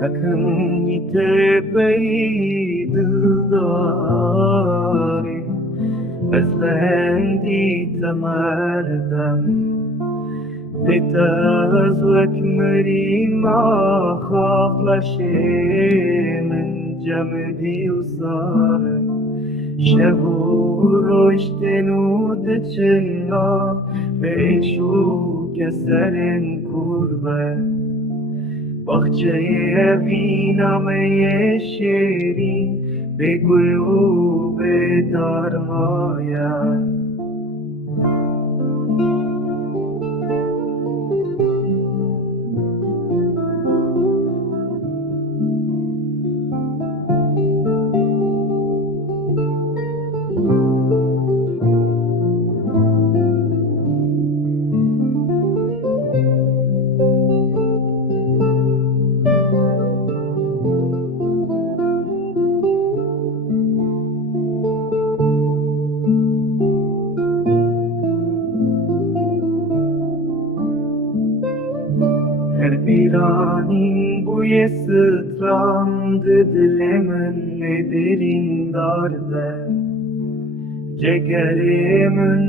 Kakın tepeyi dildari Beslendi temerdem Bتزوك مريما خاف لشي من جمدي وصار شهور اشتنود چنا بيشو كسرن كوربه باغچه بینامه شیرین به گل و به دارماید Her bir anin bوی ستراند دل من derin darde جگر من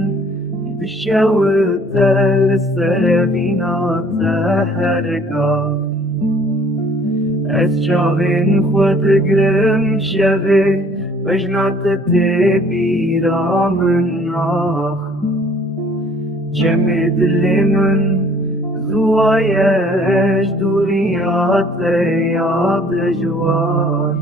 بشوت السربینات هرگاه از چاوین خود گرم شوه بجنات بیرامن آخ چم دل من زوایش دوریات یاد جوار